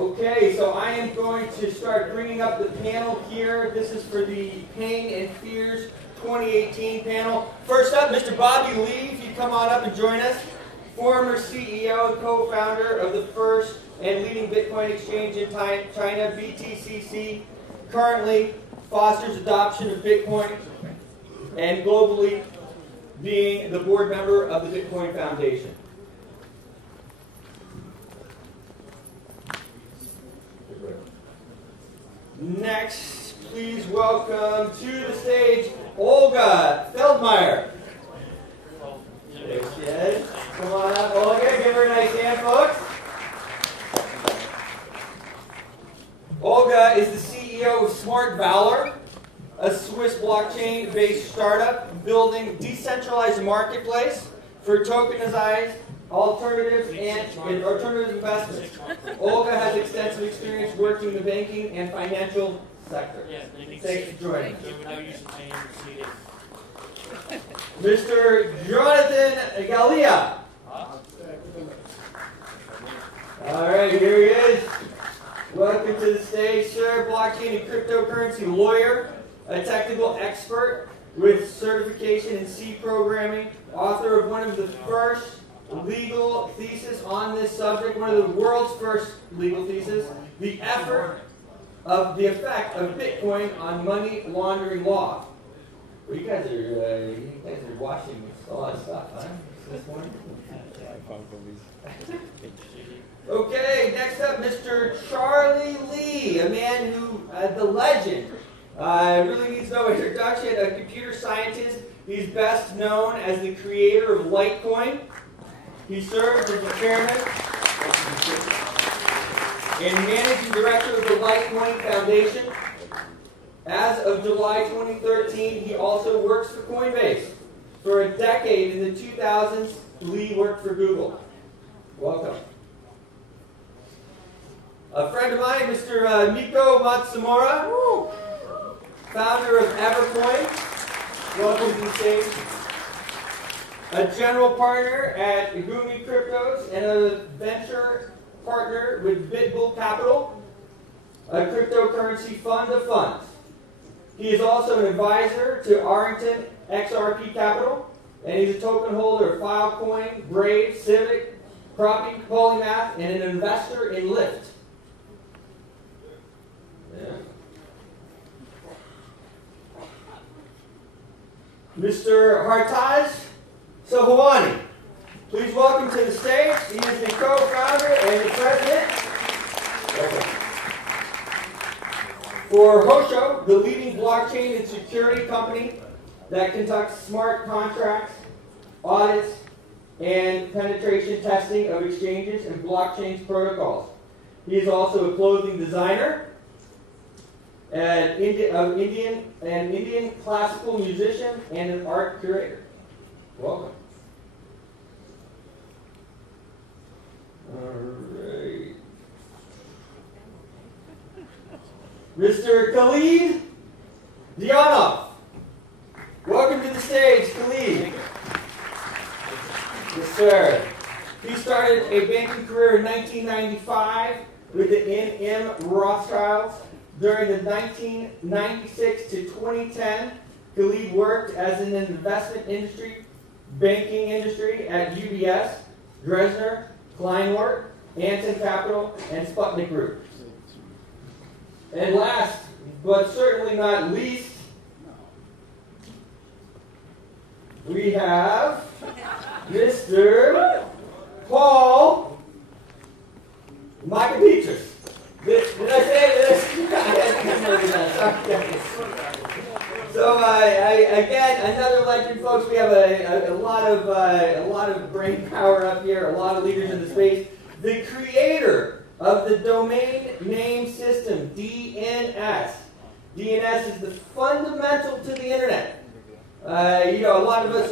Okay, so I am going to start bringing up the panel here. This is for the Pain and Fears 2018 panel. First up, Mr. Bobby Lee, if you come on up and join us. Former CEO and co-founder of the first and leading Bitcoin exchange in China, BTCC, currently fosters adoption of Bitcoin and globally being the board member of the Bitcoin Foundation. Next, please welcome to the stage Olga Feldmeier. There she is. Come on up, Olga. Give her a nice hand, folks. Olga is the CEO of Smart Valor, a Swiss blockchain-based startup building decentralized marketplace for tokenized alternatives and alternative investments. Olga has extensive experience working in the banking and financial sector. Thanks for joining us. Mr. Jonathan Galea. All right, here he is. Welcome to the stage, sir. Blockchain and cryptocurrency lawyer, a technical expert with certification in C programming, author of one of the first legal thesis on this subject, one of the world's first legal thesis, the effect of Bitcoin on money laundering law. Well, you guys are watching a lot of stuff, huh? This morning? Okay, next up, Mr. Charlie Lee, a man who, the legend, really needs no introduction, a computer scientist. He's best known as the creator of Litecoin. He serves as the chairman and managing director of the Litecoin Foundation. As of July 2013, he also works for Coinbase. For a decade in the 2000s, Lee worked for Google. Welcome. A friend of mine, Mr. Miko Matsumura, founder of Evercoin. Welcome to the stage. A general partner at Gumi Cryptos and a venture partner with BitBull Capital, a cryptocurrency fund of funds. He is also an advisor to Arlington XRP Capital, and he's a token holder of Filecoin, Brave, Civic, Crappie, Polymath, and an investor in Lyft. Yeah. Mr. Hartej Sawhney, please welcome to the stage. He is the co-founder and the president for Hosho, the leading blockchain and security company that conducts smart contracts, audits, and penetration testing of exchanges and blockchain protocols. He is also a clothing designer, an Indian classical musician, and an art curator. Welcome. All right. Mr. Khalid Dianov. Welcome to the stage, Khalid. Yes, sir. He started a banking career in 1995 with the N.M. Rothschilds. During the 1996 to 2010, Khalid worked as in the investment industry, banking industry at UBS, Dresdner, Kleinwort, Anton Capital, and Sputnik Group. And last, but certainly not least, we have Mr. Paul Mockapetris. Did I say this? So again, another legend, folks. We have a lot of brain power up here, a lot of leaders in the space. The creator of the domain name system, DNS. DNS is the fundamental to the internet. A lot of us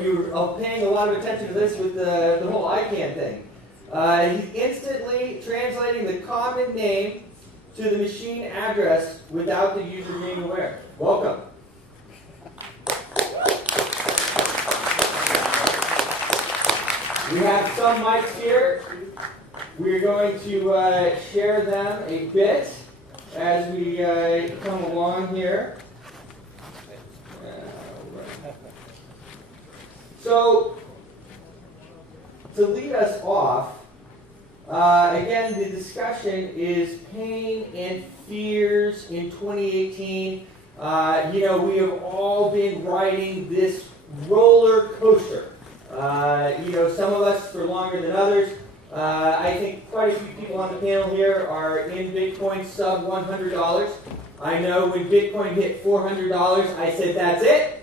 we were paying a lot of attention to this with the whole ICANN thing. He's instantly translating the common name to the machine address without the user being aware. Welcome. We have some mics here. We're going to share them a bit as we come along here. So, to lead us off, again, the discussion is pain and fears in 2018. You know, we have all been riding this roller coaster. You know, some of us for longer than others. I think quite a few people on the panel here are in Bitcoin sub $100. I know when Bitcoin hit $400, I said, that's it.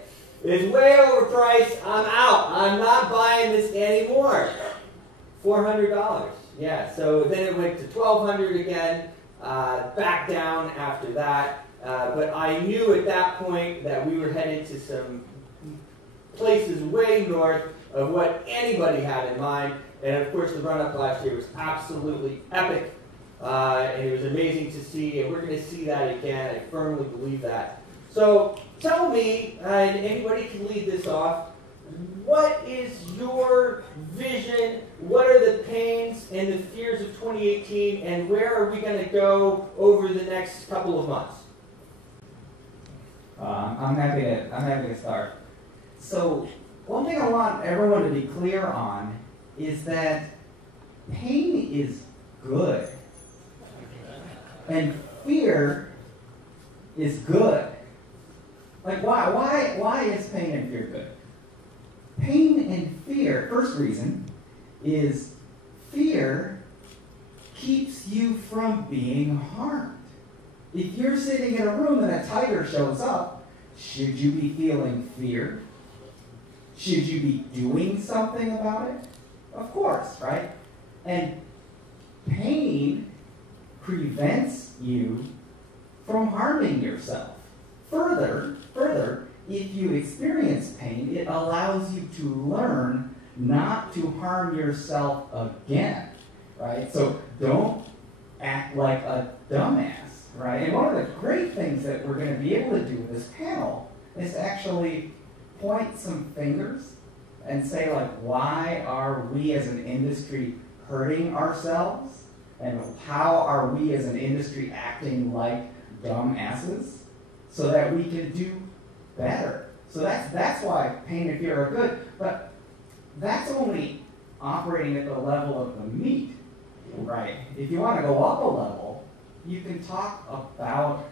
It's way overpriced. I'm out. I'm not buying this anymore. $400. Yeah, so then it went to $1,200 again, back down after that. But I knew at that point that we were headed to some places way north of what anybody had in mind. And of course, the run-up last year was absolutely epic. And it was amazing to see, and we're going to see that again. I firmly believe that. So tell me, and anybody can lead this off, what is your vision? What are the pains and the fears of 2018, and where are we going to go over the next couple of months? I'm happy to start. So one thing I want everyone to be clear on is that pain is good, and fear is good. Like why is pain and fear good? Pain and fear, first reason, is fear keeps you from being harmed. If you're sitting in a room and a tiger shows up, should you be feeling fear? Should you be doing something about it? Of course, right? And pain prevents you from harming yourself. Further, if you experience pain, it allows you to learn not to harm yourself again, right? So don't act like a dumbass, right? And one of the great things that we're going to be able to do with this panel is to actually point some fingers and say, like, why are we as an industry hurting ourselves? And how are we as an industry acting like dumbasses so that we can do better? So that's why pain and fear are good, but that's only operating at the level of the meat, right? If you want to go up a level, you can talk about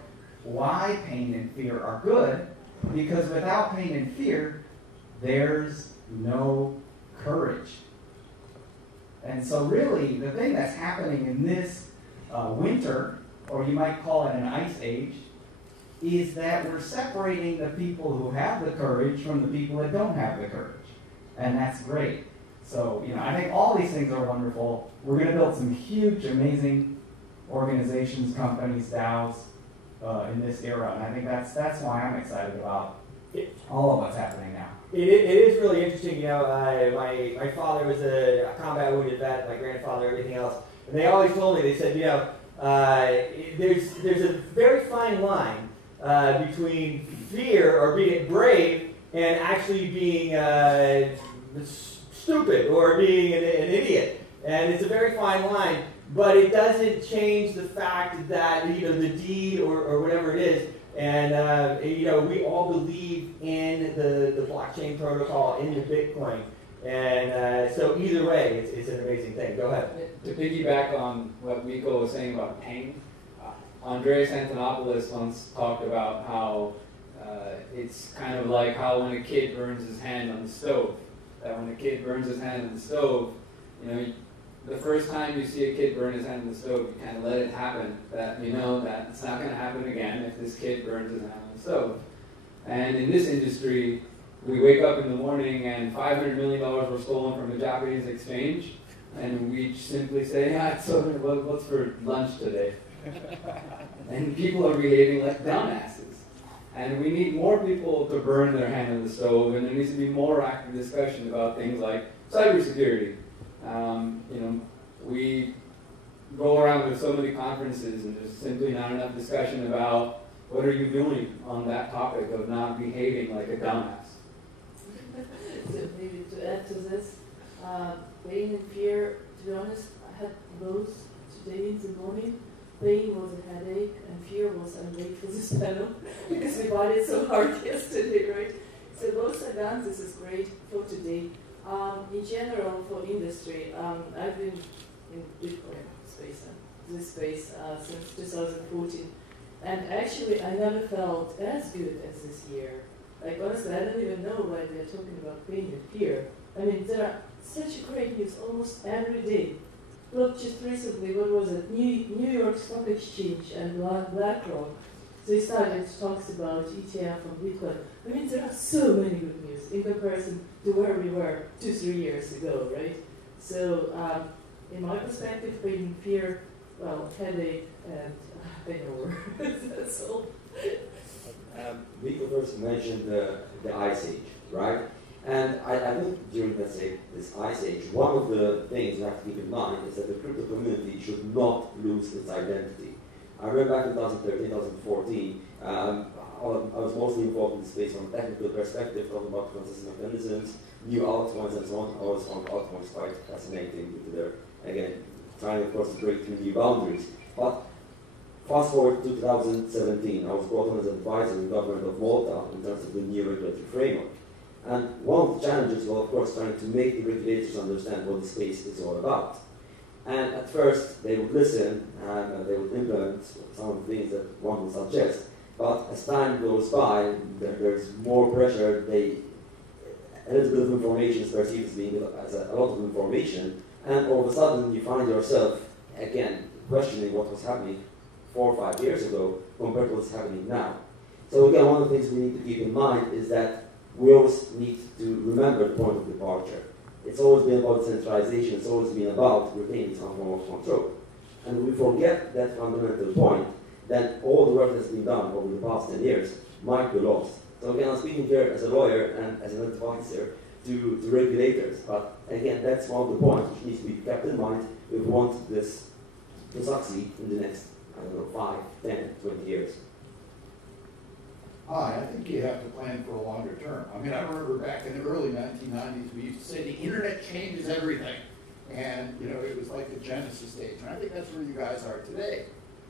why pain and fear are good, because without pain and fear, there's no courage. And so really, the thing that's happening in this winter, or you might call it an ice age, is that we're separating the people who have the courage from the people that don't have the courage. And that's great. So, you know, I think all these things are wonderful. We're going to build some huge, amazing organizations, companies, DAOs in this era. And I think that's why I'm excited about all of what's happening now. It is really interesting. You know, my father was a combat wounded vet, my grandfather, everything else. And they always told me, they said, you know, there's a very fine line between fear or being brave and actually being stupid or being an idiot. And it's a very fine line, but it doesn't change the fact that, you know, the deed or whatever it is. And, you know, we all believe in the blockchain protocol, into Bitcoin. And so either way, it's an amazing thing. Go ahead. To piggyback on what Miko was saying about pain, Andreas Antonopoulos once talked about how it's kind of like how when a kid burns his hand on the stove. That when a kid burns his hand on the stove, you know, the first time you see a kid burn his hand on the stove, you kind of let it happen. That you know that it's not going to happen again if this kid burns his hand on the stove. And in this industry, we wake up in the morning and $500 million were stolen from a Japanese exchange, and we simply say, yeah, so what's for lunch today? And people are behaving like dumbasses. And we need more people to burn their hand on the stove, and there needs to be more active discussion about things like cybersecurity. You know, we go around to so many conferences, and there's simply not enough discussion about what are you doing on that topic of not behaving like a dumbass. So maybe to add to this, pain and fear, to be honest, had both today in the morning. Pain was a headache, and fear was I'm late for this panel because we bought it so hard yesterday, right? So both are done. This is great for today. In general, for industry, I've been in Bitcoin space, this space since 2014, and actually I never felt as good as this year. Like honestly, I don't even know why they're talking about pain and fear. I mean, there are such great news almost every day. Look, just recently, what was it? New York Stock Exchange and BlackRock, they started talks about ETF and Bitcoin. I mean, there are so many good news in comparison to where we were 2-3 years ago, right? So, in my perspective, pain and fear, well, headache and hangover. That's all. Miko first mentioned the Ice Age, right? And I think during, let's say, this Ice Age, one of the things you have to keep in mind is that the crypto community should not lose its identity. I remember back in 2013, 2014, I was mostly involved in the space from a technical perspective, talking about consensus mechanisms, new altcoins and so on. I always found altcoins quite fascinating due to their, again, trying of course to break through new boundaries. But fast forward to 2017, I was brought on as an advisor in the government of Malta in terms of the new regulatory framework. And one of the challenges was, of course, trying to make the regulators understand what the space is all about. And at first, they would listen and they would implement some of the things that one would suggest. But as time goes by, there's more pressure. A little bit of information is perceived as being a lot of information. And all of a sudden, you find yourself, again, questioning what was happening 4 or 5 years ago compared to what's happening now. So again, one of the things we need to keep in mind is that we always need to remember the point of departure. It's always been about centralization, it's always been about retaining some form of control. And if we forget that fundamental point, then all the work that's been done over the past 10 years might be lost. So again, I'm speaking here as a lawyer and as an advisor to regulators, but again, that's one of the points which needs to be kept in mind if we want this to succeed in the next, I don't know, 5, 10, 20 years. I think you have to plan for a longer term. I mean, I remember back in the early 1990s, we used to say the internet changes everything. And, you know, it was like the Genesis stage. And I think that's where you guys are today.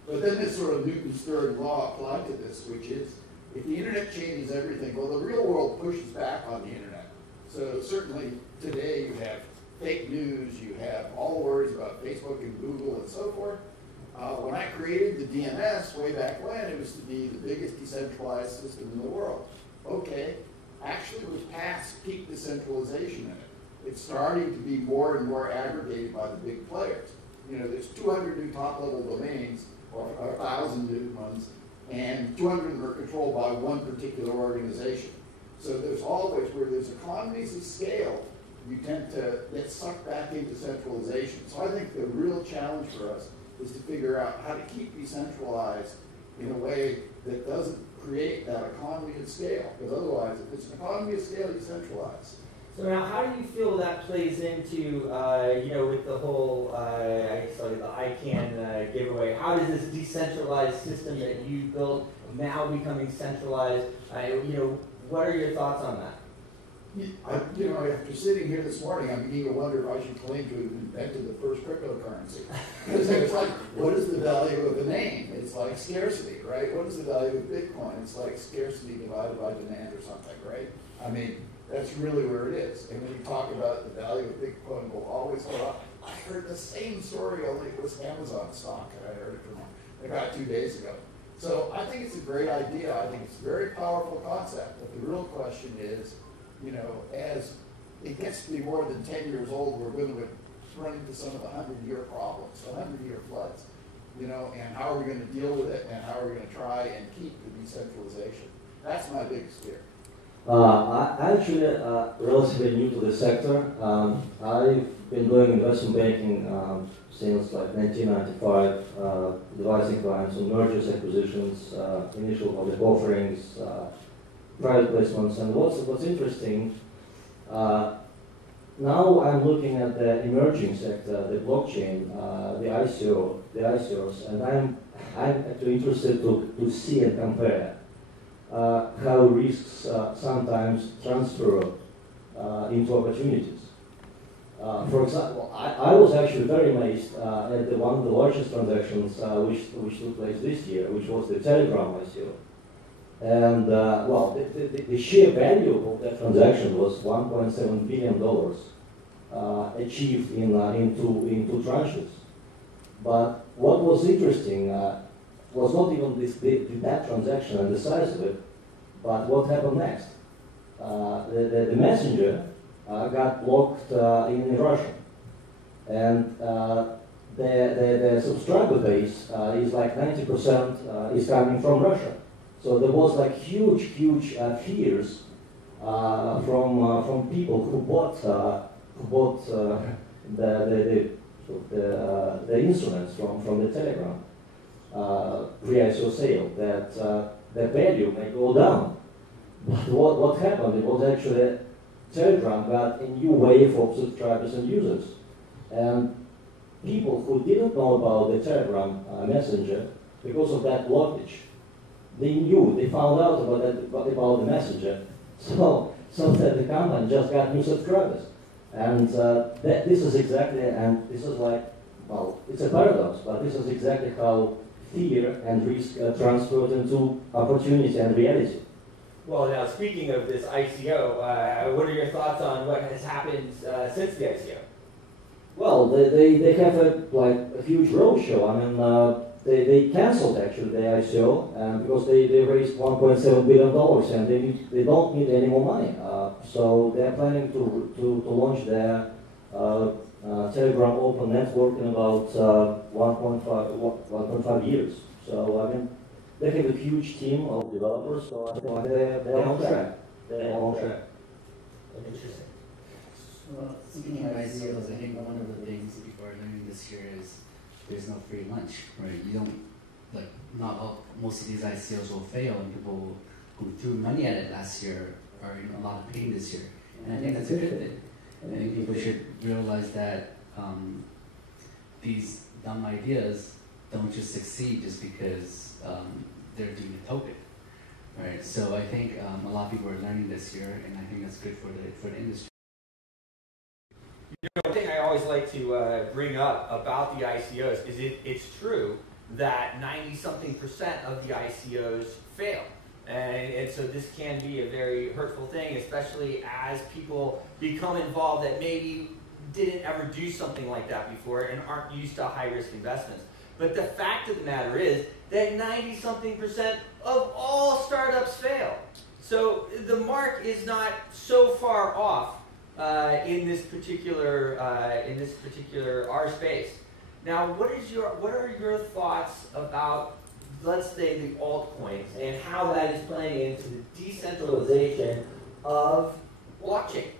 But then this sort of Newton's third law applied to this, which is if the internet changes everything, well, the real world pushes back on the internet. So certainly today you have fake news, you have all the worries about Facebook and Google and so forth. When I created the DNS way back when, it was to be the biggest decentralized system in the world. Okay, actually we're past peak decentralization in it. It's starting to be more and more aggregated by the big players. You know, there's 200 new top-level domains, or 1,000 new ones, and 200 of them are controlled by one particular organization. So there's always, where there's economies of scale, you tend to get sucked back into centralization. So I think the real challenge for us is to figure out how to keep decentralized in a way that doesn't create that economy of scale. Because otherwise, if it's an economy of scale, you centralize. So now, how do you feel that plays into, you know, with the whole, the ICANN giveaway? How does this decentralized system that you built now becoming centralized? You know, what are your thoughts on that? You know, after sitting here this morning, I'm beginning to wonder if I should claim to have invented the first cryptocurrency. Because it's like, what is the value of a name? It's like scarcity, right? What is the value of Bitcoin? It's like scarcity divided by demand or something, right? I mean, that's really where it is. And when you talk about the value of Bitcoin will always go up. I heard the same story, only it was Amazon stock, and I heard it from about 2 days ago. So I think it's a great idea. I think it's a very powerful concept. But the real question is, you know, as it gets to be more than 10 years old, we're going to run into some of the 100-year problems, the 100-year floods, you know, and how are we going to deal with it, and how are we going to try and keep the decentralization? That's my biggest fear. I'm actually relatively new to the sector. I've been doing investment banking since like 1995, devising clients on mergers, acquisitions, initial public offerings, private placements, and what's interesting, now I'm looking at the emerging sector, the blockchain, the ICOs, and I'm actually interested to see and compare how risks sometimes transfer into opportunities. For example, I was actually very amazed at one of the largest transactions which took place this year, which was the Telegram ICO. And well, the sheer value of that transaction was $1.7 billion achieved in two tranches. But what was interesting was not even that transaction and the size of it, but what happened next. The messenger got blocked in Russia, and the subscriber base is like 90% is coming from Russia. So there was like huge fears from people who bought the instruments from the Telegram pre-ICO sale that the value may go down. But what happened? It was actually Telegram got a new wave of subscribers and users, and people who didn't know about the Telegram messenger because of that blockage, they found out about the messenger, so that the company just got new subscribers. And this is exactly, and this is like, well, it's a paradox, but this is exactly how fear and risk transferred into opportunity and reality. Well, now speaking of this ICO, what are your thoughts on what has happened since the ICO? Well, they have a huge roadshow. I mean, they canceled actually the ICO because they raised $1.7 billion and they don't need any more money. So they're planning to launch their Telegram Open Network in about 1.5 years. So I mean, they have a huge team of developers. So I think they're on track. They're on track. Interesting. Well, speaking of ICOs, I think one of the things people are learning this year is there's no free lunch, right? You don't, like, most of these ICOs will fail, and people who threw money at it last year are in a lot of pain this year. And I think that's a good thing. I think people should realize that these dumb ideas don't just succeed just because they're doing a token, right? So I think a lot of people are learning this year, and I think that's good for the industry. You know, one thing I always like to bring up about the ICOs is it's true that 90-something% of the ICOs fail. And so this can be a very hurtful thing, especially as people become involved that maybe didn't ever do something like that before and aren't used to high-risk investments. But the fact of the matter is that 90-something% of all startups fail. So the mark is not so far off in this particular R space. Now, what are your thoughts about, let's say, the altcoins and how that is playing into the decentralization of blockchain?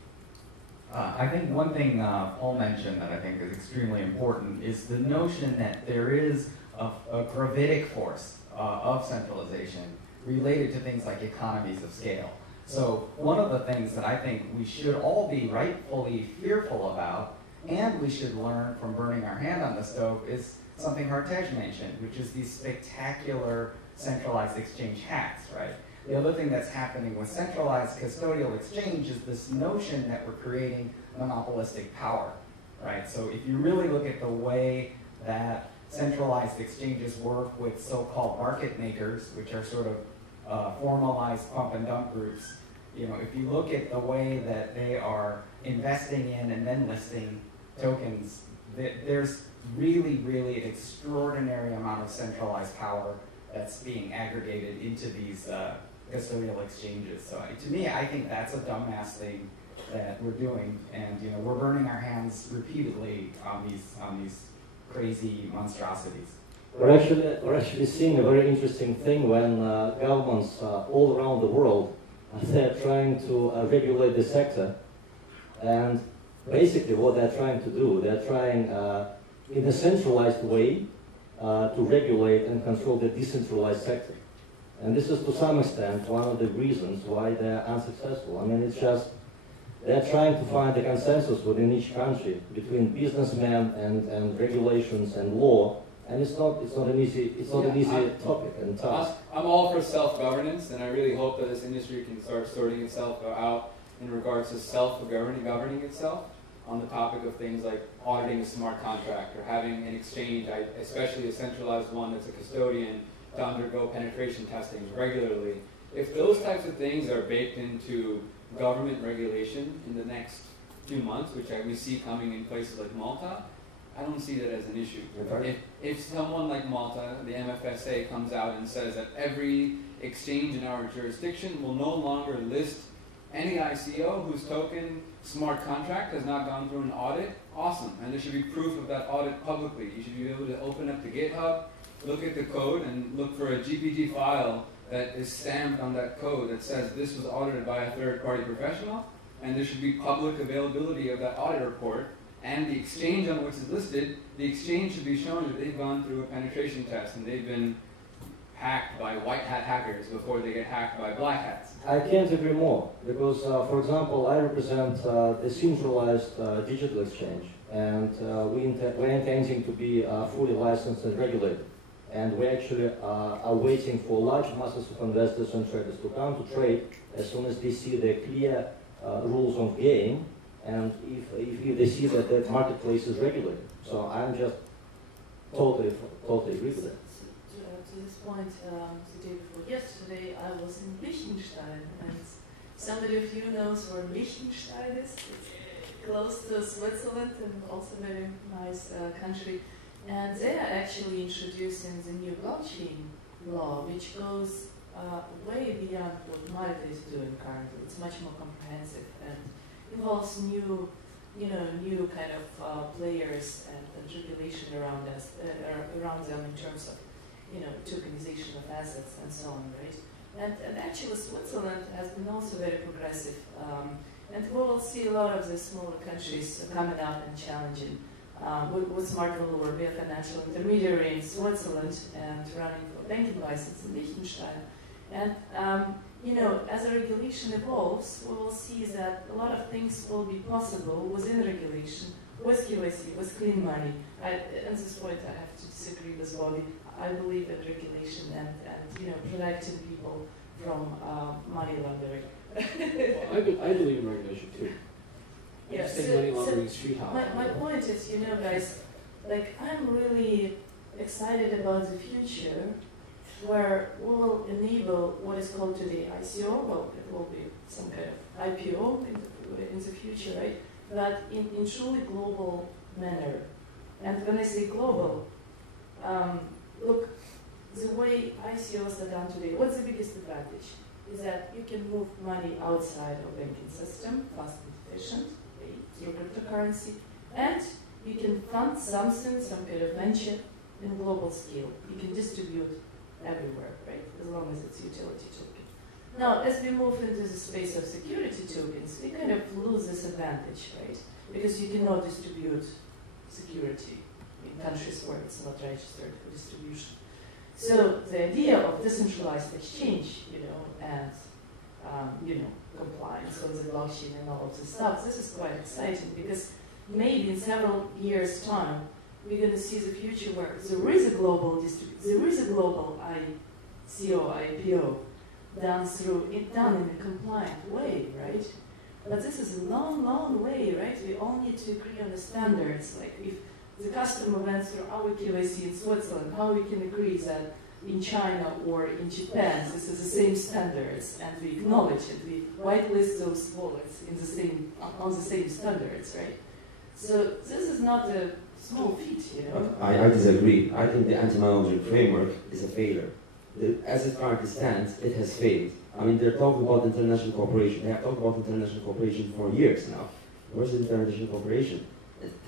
I think one thing Paul mentioned that I think is extremely important is the notion that there is a gravitic force of centralization related to things like economies of scale. So one of the things that I think we should all be rightfully fearful about, and we should learn from burning our hand on the stove, is something Hartej mentioned, which is these spectacular centralized exchange hacks, right? The other thing that's happening with centralized custodial exchange is this notion that we're creating monopolistic power, right? So if you really look at the way that centralized exchanges work with so-called market makers, which are sort of formalized pump and dump groups, you know, if you look at the way that they are investing in and then listing tokens, there's really an extraordinary amount of centralized power that's being aggregated into these custodial exchanges. So to me, I think that's a dumbass thing that we're doing, and you know, we're burning our hands repeatedly on these crazy monstrosities. We're actually seeing a very interesting thing when governments all around the world they're trying to regulate the sector, and basically what they're trying to do, they're trying in a centralized way to regulate and control the decentralized sector. And this is to some extent one of the reasons why they're unsuccessful. I mean, it's just they're trying to find a consensus within each country between businessmen and regulations and law. And it's not an easy topic and task. I'm all for self-governance, and I really hope that this industry can start sorting itself out in regards to governing itself. on the topic of things like auditing a smart contract or having an exchange, especially a centralized one that's a custodian, to undergo penetration testing regularly. If those types of things are baked into government regulation in the next few months, which we see coming in places like Malta, I don't see that as an issue. If someone like Malta, the MFSA, comes out and says that every exchange in our jurisdiction will no longer list any ICO whose token smart contract has not gone through an audit, awesome. And there should be proof of that audit publicly. You should be able to open up the GitHub, look at the code, and look for a GPG file that is stamped on that code that says this was audited by a third-party professional, and there should be public availability of that audit report, and the exchange on which it's listed, the exchange should be shown that they've gone through a penetration test and they've been hacked by white hat hackers before they get hacked by black hats. I can't agree more, because, for example, I represent a centralized digital exchange, and we're intending to be fully licensed and regulated. And we actually are waiting for large masses of investors and traders to come to trade as soon as they see the clear rules of game, and if they see that the marketplace is regulated. So I'm just totally agree with it. To this point, the day before yesterday, I was in Liechtenstein, and somebody of you knows where Liechtenstein is. It's close to Switzerland and also a very nice country. And they are actually introducing the new blockchain law, which goes way beyond what Malta is doing currently. It's much more comprehensive and involves new kind of players and regulation around them in terms of, tokenization of assets and so on, right? And actually, Switzerland has been also very progressive, and we will see a lot of the smaller countries coming up and challenging. With Smart will be a financial intermediary in Switzerland and running for a banking license in Liechtenstein. And as the regulation evolves, we will see that a lot of things will be possible within regulation, with QIC, with clean money. At this point, I have to disagree with Bobby. I believe in regulation and protecting people from money laundering. Well, I believe in regulation too. Yeah, money laundering is futile. My point is, guys, like, I'm really excited about the future where we will enable what is called today ICO. Well, it will be some kind of IPO in the future, right? But in truly global manner. And when I say global, look, the way ICOs are done today, what's the biggest advantage? Is that you can move money outside of banking system, fast and efficient, through cryptocurrency, and you can fund something, some kind of venture in global scale. You can distribute everywhere, right? As long as it's utility token. Now, as we move into the space of security tokens, we kind of lose this advantage, right? Because you cannot distribute security in countries where it's not registered for distribution. So the idea of decentralized exchange, and compliance on the blockchain and all of this stuff, this is quite exciting because maybe in several years' time we're going to see the future where there is a global ICO, IPO done in a compliant way, right? But this is a long, long way, right? We all need to agree on the standards. Like if the customer went through our KYC in Switzerland, how we can agree that in China or in Japan, this is the same standards, and we acknowledge it. We whitelist those wallets on the same standards, right? So this is not a small feat, I disagree. I think the anti-money laundering framework is a failure. As it currently stands, it has failed. I mean, they're talking about international cooperation. They have talked about international cooperation for years now. Where's the international cooperation?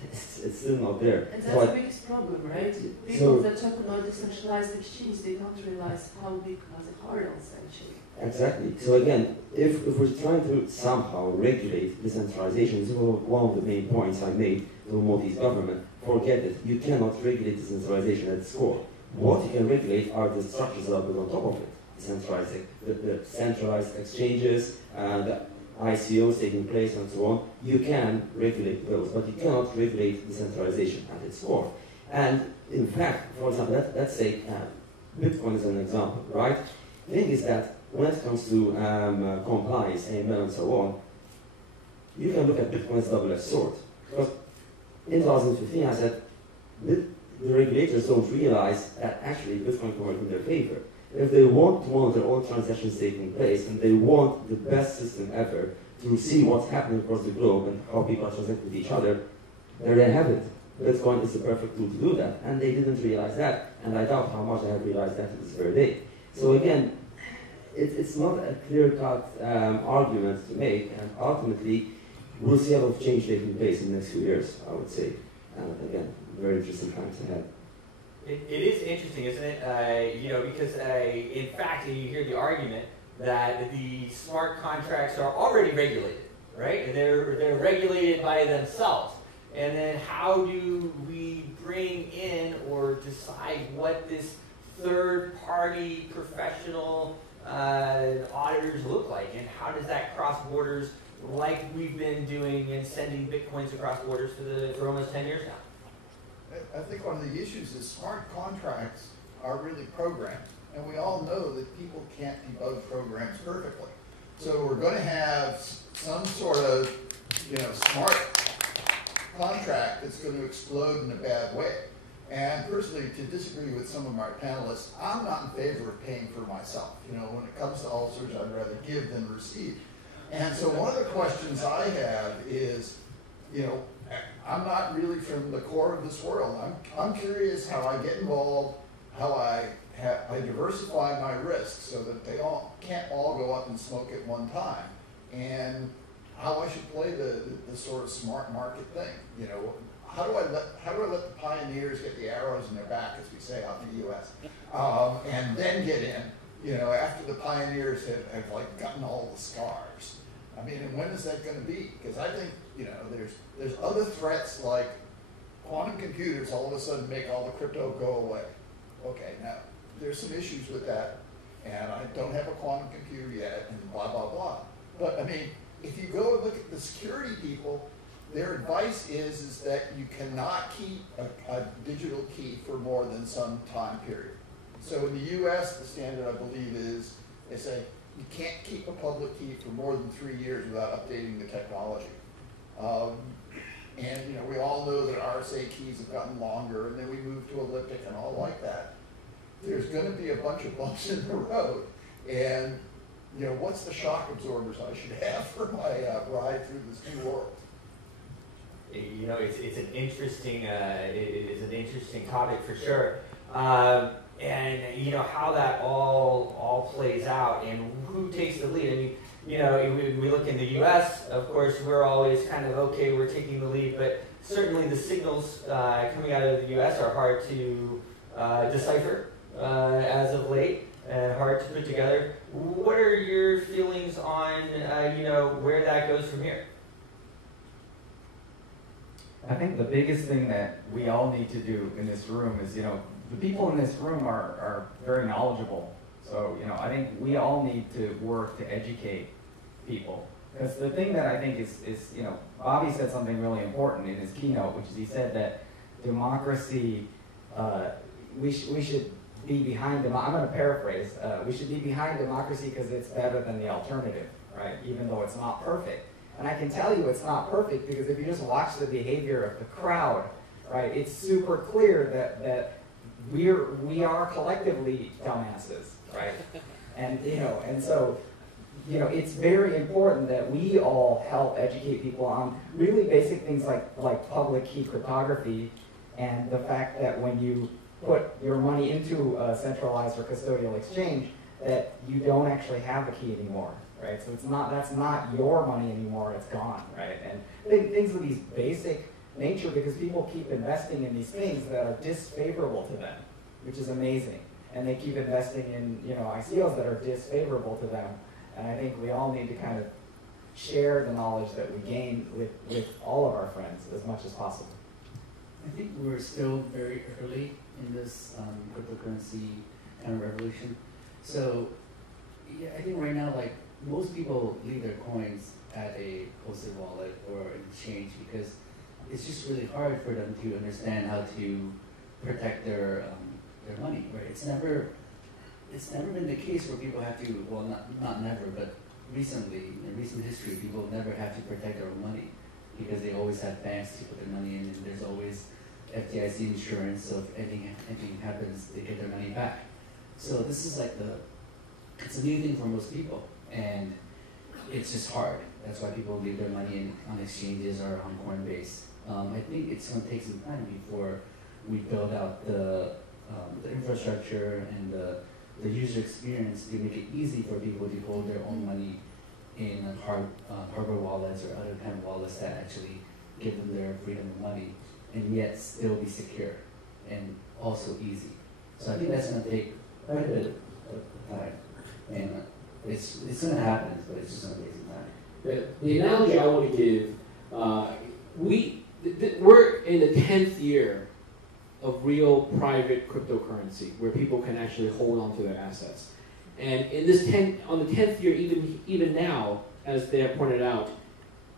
It's still not there. And that's the biggest problem, right? People that talk about decentralized exchange, they don't realize how big are the hurdles, actually. Exactly. So again, if we're trying to somehow regulate decentralization, this is one of the main points I made to the Maltese government. Forget it. You cannot regulate decentralization at its core. What you can regulate are the structures that are built on top of it. The centralized exchanges, the ICOs taking place and so on. You can regulate those, but you cannot regulate decentralization at its core. And in fact, for example, let's say Bitcoin is an example, right? The thing is that when it comes to compliance, AML and so on, you can look at Bitcoin as a double-edged sword. Because in 2015, I said, the regulators don't realize that actually Bitcoin can work in their favor. If they want to monitor all transactions taking place, and they want the best system ever to see what's happening across the globe and how people are transacting with each other, there they have it. Bitcoin is the perfect tool to do that, and they didn't realize that, and I doubt how much they have realized that to this very day. So again, it's not a clear-cut argument to make, and ultimately, we'll see a lot of change taking place in the next few years, I would say. And again, very interesting times ahead. It is interesting, isn't it? You know, because in fact, you hear the argument that the smart contracts are already regulated, right? And they're regulated by themselves. And then how do we bring in or decide what this third-party professional auditors look like, and how does that cross borders, like we've been doing and sending bitcoins across borders for almost 10 years now? I think one of the issues is smart contracts are really programs, and we all know that people can't debug programs perfectly. So we're going to have some sort of, smart contract that's going to explode in a bad way. And personally, to disagree with some of my panelists, I'm not in favor of paying for myself. When it comes to ulcers, I'd rather give than receive. And so one of the questions I have is, I'm not really from the core of this world. I'm curious how I get involved, how I diversify my risks so that they can't all go up in smoke at one time, and how I should play the sort of smart market thing. How do I let the pioneers get the arrows in their back, as we say out in the U.S., and then get in, after the pioneers have like gotten all the scars. I mean, and when is that going to be? Because I think, there's other threats like quantum computers all of a sudden make all the crypto go away. Okay, now, there's some issues with that, and I don't have a quantum computer yet, and blah, blah, blah. But, I mean, if you go and look at the security people, their advice is that you cannot keep a digital key for more than some time period. So in the US, the standard, I believe, is they say you can't keep a public key for more than 3 years without updating the technology. And we all know that RSA keys have gotten longer, and then we moved to elliptic and all like that. There's going to be a bunch of bumps in the road, and what's the shock absorbers I should have for my ride through this new world? It's an interesting it is an interesting topic for sure, and how that all plays out and who takes the lead. I mean, we look in the U.S., of course, we're always kind of, okay, we're taking the lead, but certainly the signals coming out of the U.S. are hard to decipher as of late, and hard to put together. What are your feelings on, where that goes from here? I think the biggest thing that we all need to do in this room is, the people in this room are very knowledgeable. So, I think we all need to work to educate people. Because the thing that I think is Bobby said something really important in his keynote, which is he said that democracy, we should be behind democracy. I'm going to paraphrase. We should be behind democracy because it's better than the alternative, right? Even though it's not perfect. And I can tell you it's not perfect because if you just watch the behavior of the crowd, right, it's super clear that we are collectively dumbasses, right? And and so it's very important that we all help educate people on really basic things like public key cryptography, and the fact that when you put your money into a centralized or custodial exchange, that you don't actually have a key anymore. Right, so that's not your money anymore. It's gone, right? And things of these basic nature, because people keep investing in these things that are disfavorable to them, which is amazing, and they keep investing in ICOs that are disfavorable to them. And I think we all need to kind of share the knowledge that we gain with all of our friends as much as possible. I think we're still very early in this cryptocurrency kind of revolution. So yeah, I think right now, most people leave their coins at a posted wallet or an exchange because it's just really hard for them to understand how to protect their money, right? It's never been the case where people have to, well, not never, but recently, in recent history, people never have to protect their own money. because they always have banks to put their money in, and there's always FDIC insurance, so if anything happens, they get their money back. So this is like it's a new thing for most people, and it's just hard. That's why people leave their money on exchanges or on Coinbase. I think it's going to take some time before we build out the infrastructure and the user experience to make it easy for people to hold their own money in hardware wallets or other kind of wallets that actually give them their freedom of money, and yet still be secure and also easy. So I think that's going to take quite a bit of time, and it's going to happen, but it's just going to take some time. The analogy I want to give, we're in the 10th year of real private cryptocurrency where people can actually hold on to their assets. And in this on the 10th year, even now, as they have pointed out,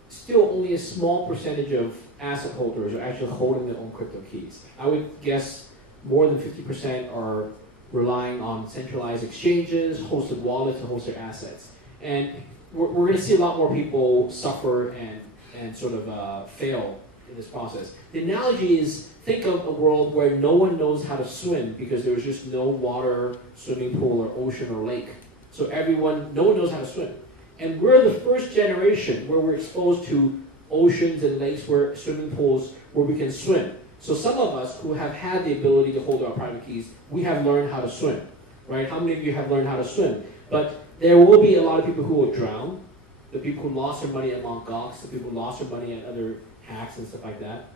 still only a small percentage of asset holders are actually holding their own crypto keys. I would guess more than 50% are relying on centralized exchanges, hosted wallets to host their assets. And we're going to see a lot more people suffer and sort of fail in this process. The analogy is, think of a world where no one knows how to swim because there's just no water, swimming pool, or ocean, or lake. So no one knows how to swim. And we're the first generation where we're exposed to oceans and lakes, swimming pools, where we can swim. So some of us who have had the ability to hold our private keys, we have learned how to swim, right? How many of you have learned how to swim? But there will be a lot of people who will drown, the people who lost their money at Mt. Gox, the people who lost their money at other hacks and stuff like that.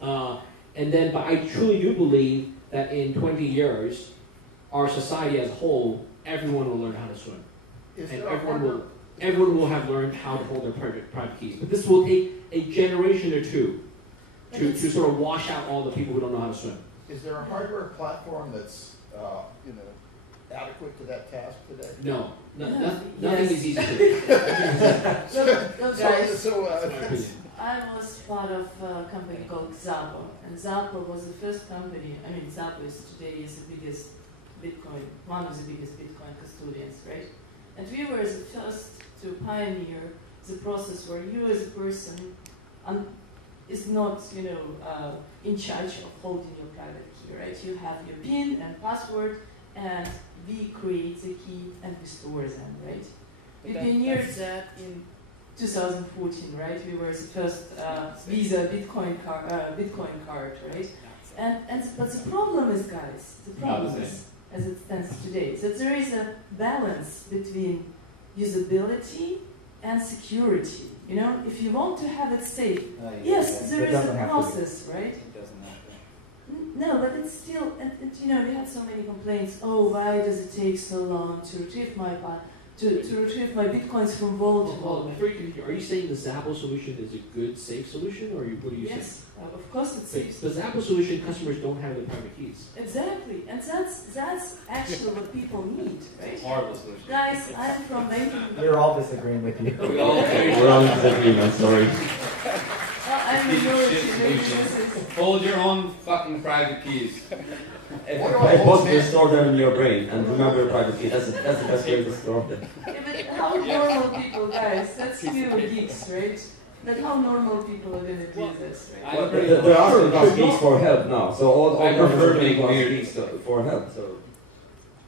But I truly do believe that in 20 years, our society as a whole, everyone will learn how to swim. And everyone will have learned how to hold their private keys. But this will take a generation or two to sort of wash out all the people who don't know how to swim. Is there a hardware platform that's adequate to that task today? No, nothing is easy to do. Look, guys, I was part of a company called Xapo, and Xapo was the first company. I mean, Xapo today is the biggest Bitcoin, one of the biggest Bitcoin custodians, right? And we were the first to pioneer the process where you as a person is not, in charge of holding your private key, right? You have your PIN and password, and we create the key and we store them, right? We pioneered that in 2014, right? We were the first Visa Bitcoin card, right? But the problem is, guys, as it stands today, that there is a balance between usability and security. If you want to have it safe, yes, there is a process, right? It doesn't happen. No, but it's still, we had so many complaints. Oh, why does it take so long to retrieve my bitcoins from wallet to wallet? Are you saying the Xapo solution is a good, safe solution, or what are you saying? Yes, of course it's safe. The Xapo solution, customers don't have their private keys. Exactly, and that's actually what people need, right? Horrible solution. Guys, I'm from banking. We're all disagreeing with you. We're all disagreeing, I'm sorry. Well, I'm a Hold your own fucking private keys. Both you store them in your brain and remember your private key. That's the best way to store them. Yeah, but how normal people, guys, that's you geeks, right? But how normal people are going to do this, right? Well, there are some keys for help now, so all I prefer being keys for help. So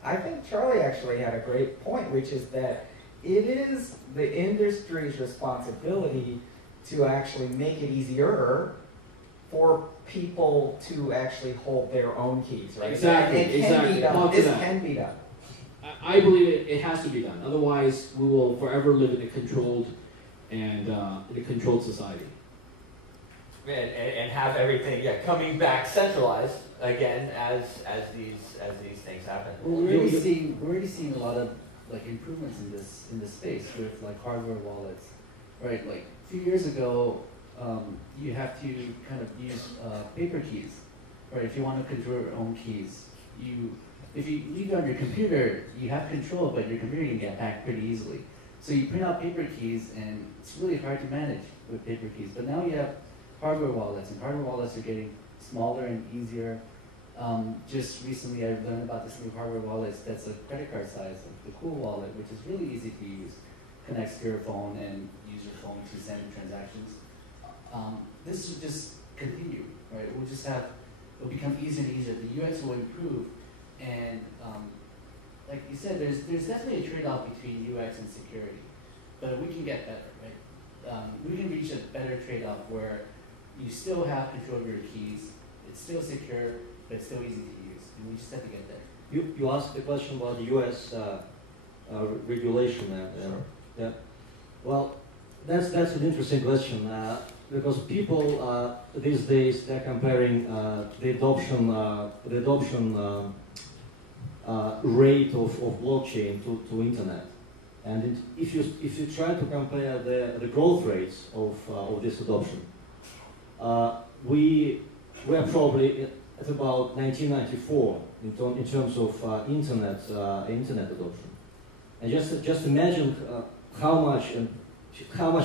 I think Charlie actually had a great point, which is that it is the industry's responsibility to actually make it easier for people to actually hold their own keys, right? Exactly, And it can be done. This can be done. I believe it has to be done. Otherwise, we will forever live in a controlled society. And have everything coming back centralized again as these things happen. Well, we're already seeing a lot of improvements in this space with hardware wallets, right? Like a few years ago, you have to kind of use paper keys, right? If you want to control your own keys, if you leave it on your computer, you have control, but your computer can get hacked pretty easily. So you print out paper keys, and it's really hard to manage with paper keys. But now you have hardware wallets, and hardware wallets are getting smaller and easier. Just recently, I learned about this new hardware wallet that's a credit card size, the Cool Wallet, which is really easy to use. Connects to your phone and use your phone to send transactions. this will just continue, right? It'll become easier and easier. The UX will improve, and like you said, there's definitely a trade-off between UX and security, but we can get better, right? We can reach a better trade-off where you still have control of your keys, it's still secure, but it's still easy to use, and we just have to get there. You asked the question about the U.S. Regulation. Sure. Yeah. Well, that's an interesting question because people these days they're comparing the adoption rate of blockchain to internet, and if you try to compare the growth rates of this adoption, we are probably at about 1994 in terms of internet adoption. And just imagine how much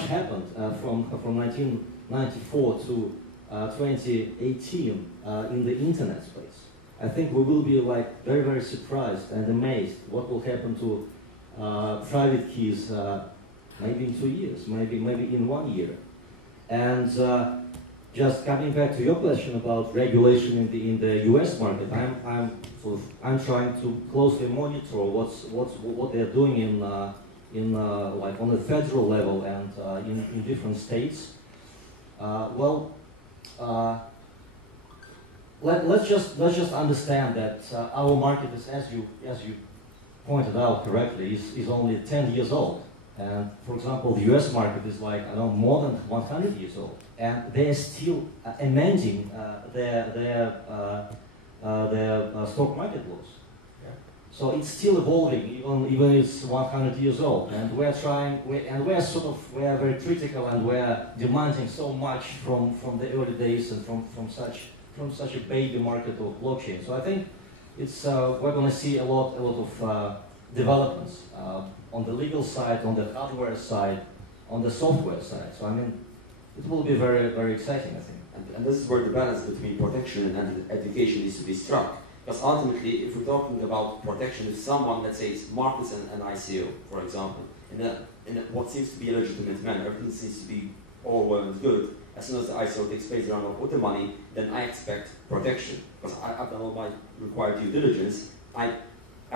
happened from 1994 to 2018 in the internet space. I think we will be like very, very surprised and amazed what will happen to private keys maybe in 2 years, maybe in 1 year. And just coming back to your question about regulation in the U.S. market, I'm trying to closely monitor what they're doing in like on the federal level and in different states. Let's just understand that our market is, as you pointed out correctly, is only 10 years old. And for example, the U.S. market is like, I don't know, more than 100 years old, and they're still amending their stock market laws. Yeah. So it's still evolving, even it's 100 years old, and we're very critical, and we're demanding so much from the early days and from such a baby market of blockchain. So I think it's we're going to see a lot of developments on the legal side, on the hardware side, on the software side. So I mean, it will be very, very exciting, I think. And this is where the balance between protection and education needs to be struck. Because ultimately, if we're talking about protection, if someone, let's say, markets an ICO, for example, in what seems to be a legitimate manner, everything seems to be all well and good. As soon as the ICO takes place around or put the money, then I expect protection. Because I've done all my required due diligence, I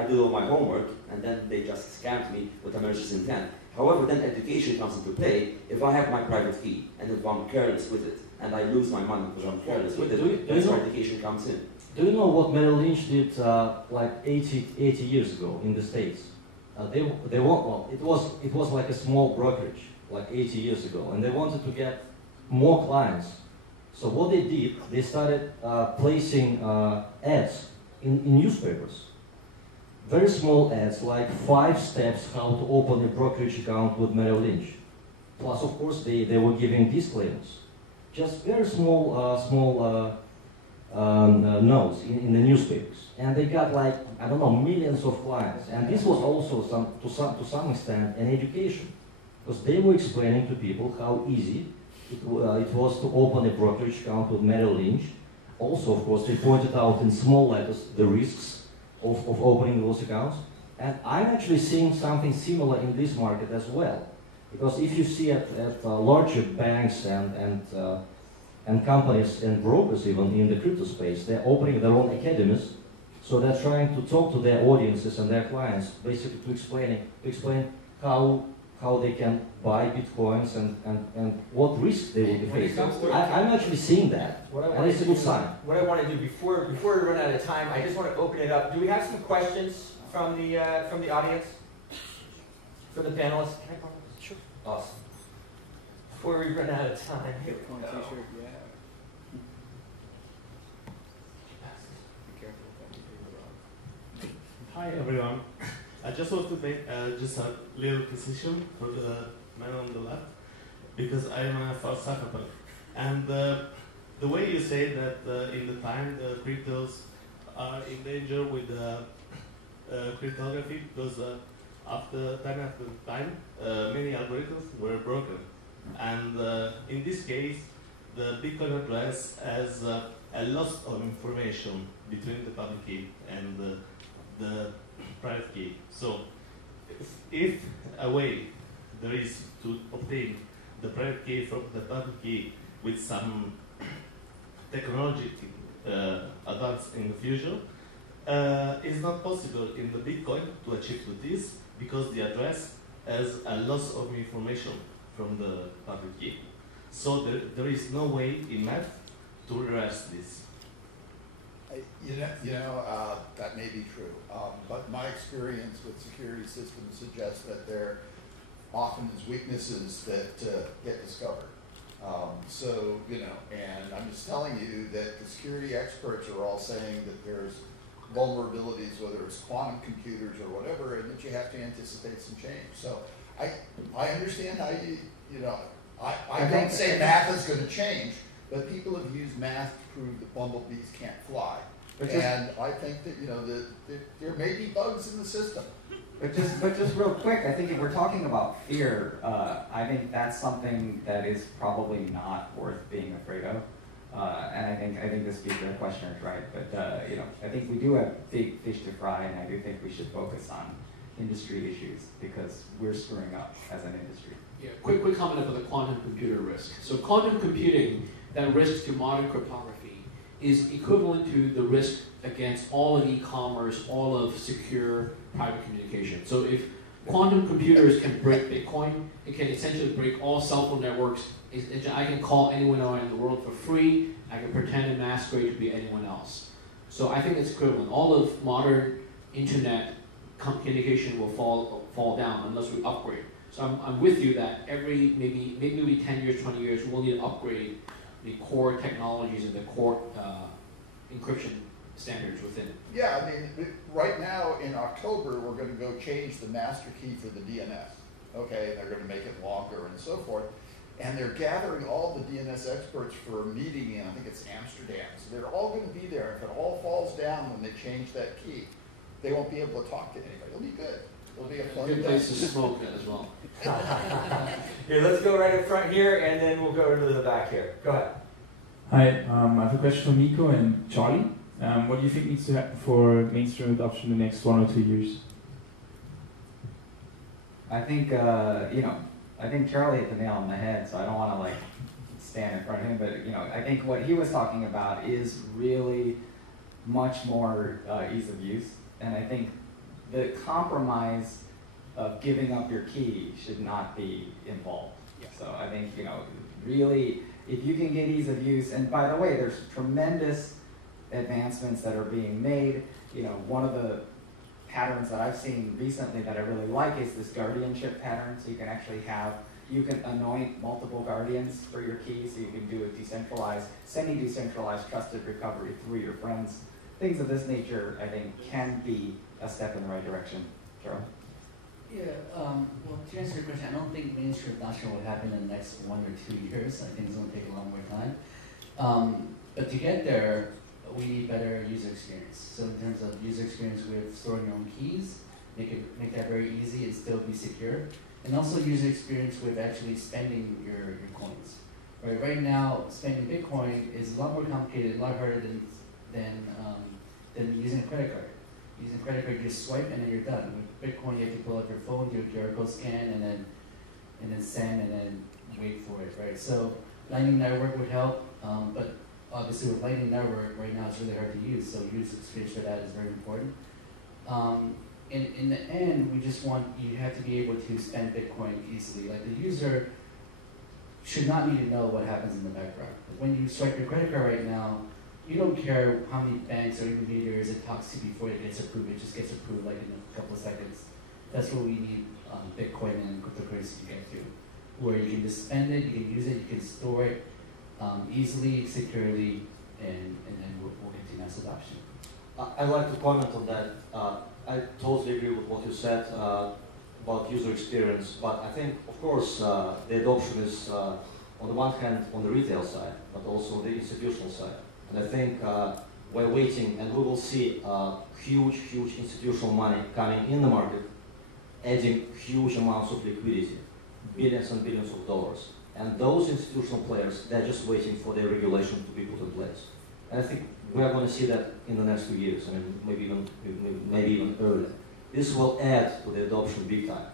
did all my homework, and then they just scammed me with a malicious intent. However, then education comes into play. If I have my private key, and if I'm careless with it, and I lose my money because I'm careless with it, that's where education comes in. Do you know what Merrill Lynch did like 80 years ago in the States? It was like a small brokerage, like 80 years ago, and they wanted to get more clients. So what they did, they started placing ads in newspapers. Very small ads, like 5 steps how to open a brokerage account with Merrill Lynch. Plus, of course, they were giving disclaimers. Just very small notes in the newspapers. And they got like, I don't know, millions of clients. And this was also, to some extent, an education. Because they were explaining to people how easy it was to open a brokerage account with Merrill Lynch. Also, of course, they pointed out in small letters the risks of opening those accounts. And I'm actually seeing something similar in this market as well. Because if you see at larger banks and companies and brokers even in the crypto space, they're opening their own academies. So they're trying to talk to their audiences and their clients, basically to explain how they can buy bitcoins and what risk they will be facing. I'm actually seeing that, and it's a good sign. What I want to do before we run out of time, I just want to open it up. Do we have some questions from the audience, for the panelists? Can I borrow this? Sure. Awesome. Before we run out of time, here we go. Hi everyone. I just want to make just a little precision for the man on the left, because I'm a philosopher. And the way you say that in the time the cryptos are in danger with cryptography, because after time, many algorithms were broken. And in this case, the Bitcoin address has a loss of information between the public key and the private key. So if a way there is to obtain the private key from the public key with some technology advance in the future, it's not possible in the Bitcoin to achieve this because the address has a loss of information from the public key. So there is no way in math to reverse this. That may be true, but my experience with security systems suggests that there often is weaknesses that get discovered. And I'm just telling you that the security experts are all saying that there's vulnerabilities, whether it's quantum computers or whatever, and that you have to anticipate some change. So I understand how I don't say math is going to change, but people have used math to prove that bumblebees can't fly. And I think that there may be bugs in the system. But just real quick, I think if we're talking about fear, I think that's something that is probably not worth being afraid of. And I think the speaker questioner is right. But I think we do have big fish to fry, and I do think we should focus on industry issues because we're screwing up as an industry. Yeah, quick comment about the quantum computer risk. So quantum computing, that risk to modern cryptography, is equivalent to the risk against all of e-commerce, all of secure private communication. So if quantum computers can break Bitcoin, it can essentially break all cell phone networks. I can call anyone in the world for free. I can pretend and masquerade to be anyone else. So I think it's equivalent. All of modern internet communication will fall down unless we upgrade. So I'm with you that every maybe 10 years, 20 years, we'll need to upgrade the core technologies and the core encryption standards within it. Yeah, I mean, right now in October, we're going to go change the master key for the DNS. Okay, and they're going to make it longer and so forth. And they're gathering all the DNS experts for a meeting in, I think it's Amsterdam. So they're all going to be there. If it all falls down when they change that key, they won't be able to talk to anybody. It'll be good. It'll be a fun good place to smoke as well. Here, let's go right up front here, and then we'll go into the back here. Go ahead. Hi, I have a question for Miko and Charlie. What do you think needs to happen for mainstream adoption in the next 1 or 2 years? I think I think Charlie hit the nail on the head, so I don't want to stand in front of him. But I think what he was talking about is really much more ease of use, and I think the compromise of giving up your key should not be involved. Yeah. So I think really, if you can get ease of use, and by the way, there's tremendous advancements that are being made. One of the patterns that I've seen recently that I really like is this guardianship pattern. So you can anoint multiple guardians for your key, so you can do a decentralized, semi-decentralized trusted recovery through your friends. Things of this nature, I think, can be a step in the right direction. Charlie? Yeah, well, to answer your question, I don't think mainstream adoption will happen in the next 1 or 2 years. I think it's going to take a lot more time. But to get there, we need better user experience. So in terms of user experience with storing your own keys, make that very easy and still be secure. And also user experience with actually spending your coins. Right now, spending Bitcoin is a lot more complicated, a lot harder than using a credit card. Using a credit card, you just swipe and then you're done. With Bitcoin, you have to pull out your phone, do a QR code scan, and then send, and then wait for it, right? So Lightning Network would help, but obviously with Lightning Network right now it's really hard to use, so user experience for that is very important. In the end, we just want, you have to be able to spend Bitcoin easily. Like the user should not need to know what happens in the background. When you swipe your credit card right now, you don't care how many banks or intermediaries it talks to before it gets approved. It just gets approved like in a couple of seconds. That's what we need Bitcoin and cryptocurrency to get to, where you can just spend it, you can use it, you can store it easily, securely, and then we'll get to mass adoption. I'd like to comment on that. I totally agree with what you said about user experience, but I think, of course, the adoption is on the one hand on the retail side, but also the institutional side. And I think we're waiting, and we will see huge institutional money coming in the market, adding huge amounts of liquidity, billions and billions of dollars. And those institutional players, they're just waiting for their regulation to be put in place. And I think we are going to see that in the next few years. I mean, maybe even earlier. This will add to the adoption big time.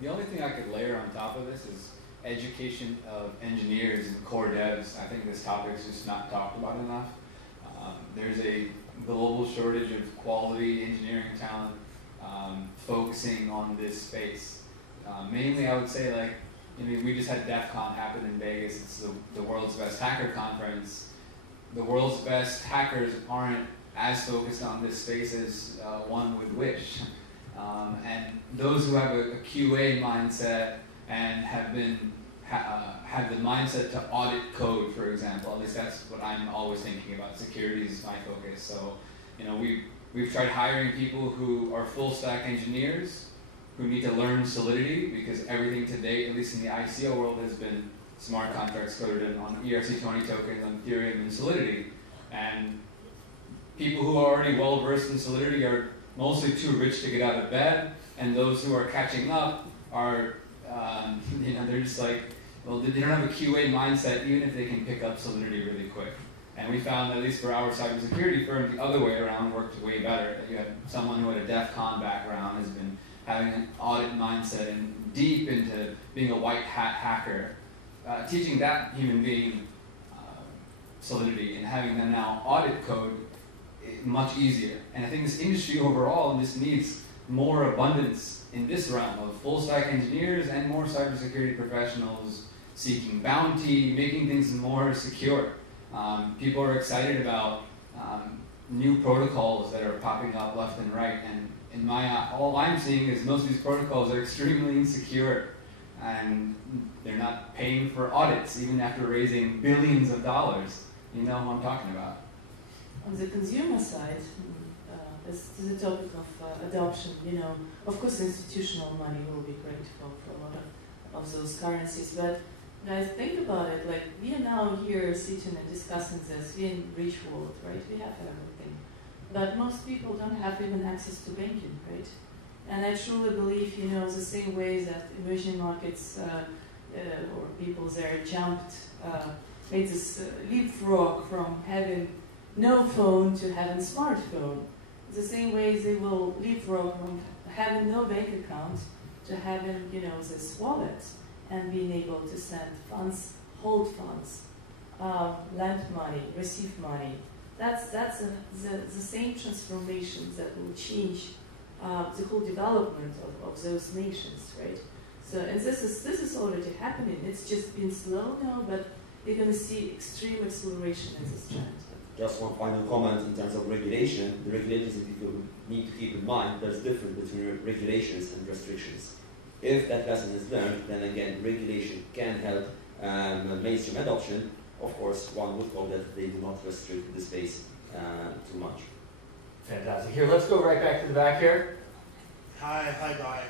The only thing I could layer on top of this is education of engineers and core devs. I think this topic is just not talked about enough. There's a global shortage of quality engineering talent focusing on this space. Mainly, I would say, like, we just had DEF CON happen in Vegas. It's the world's best hacker conference. The world's best hackers aren't as focused on this space as one would wish. And those who have a QA mindset and have the mindset to audit code, for example, at least that's what I'm always thinking about. Security is my focus. So, we've tried hiring people who are full stack engineers who need to learn Solidity, because everything to date, at least in the ICO world, has been smart contracts coded on ERC20 tokens, on Ethereum, and Solidity. And people who are already well versed in Solidity are mostly too rich to get out of bed, and those who are catching up are, they're just like, well, they don't have a QA mindset, even if they can pick up Solidity really quick. And we found, at least for our cybersecurity firm, the other way around worked way better. That you had someone who had a DEF CON background, has been having an audit mindset and deep into being a white hat hacker, teaching that human being Solidity and having them now audit code much easier. And I think this industry overall just needs more abundance in this realm of full stack engineers and more cybersecurity professionals seeking bounty, making things more secure. People are excited about new protocols that are popping up left and right, and in all I'm seeing is most of these protocols are extremely insecure, and they're not paying for audits even after raising billions of dollars. You know who I'm talking about. On the consumer side, this is a topic of adoption. Of course, institutional money will be great for a lot of those currencies, but guys, think about it. Like, we are now here sitting and discussing this. We're in rich world, right? We have everything, but most people don't have even access to banking, right? And I truly believe, the same way that emerging markets or people there jumped, made this leapfrog from having no phone to having smartphone. The same way they will leapfrog from having no bank account to having, this wallet and being able to send funds, hold funds, lend money, receive money. That's the same transformations that will change the whole development of those nations, right? So, and this is already happening. It's just been slow now, but you're going to see extreme acceleration in this trend. Just one final comment in terms of regulation. The regulations that people need to keep in mind, there's a difference between regulations and restrictions. If that lesson is learned, then again, regulation can help mainstream adoption. Of course, one would hope that they do not restrict the space too much. Fantastic. Here, let's go right back to the back here. Hi guys.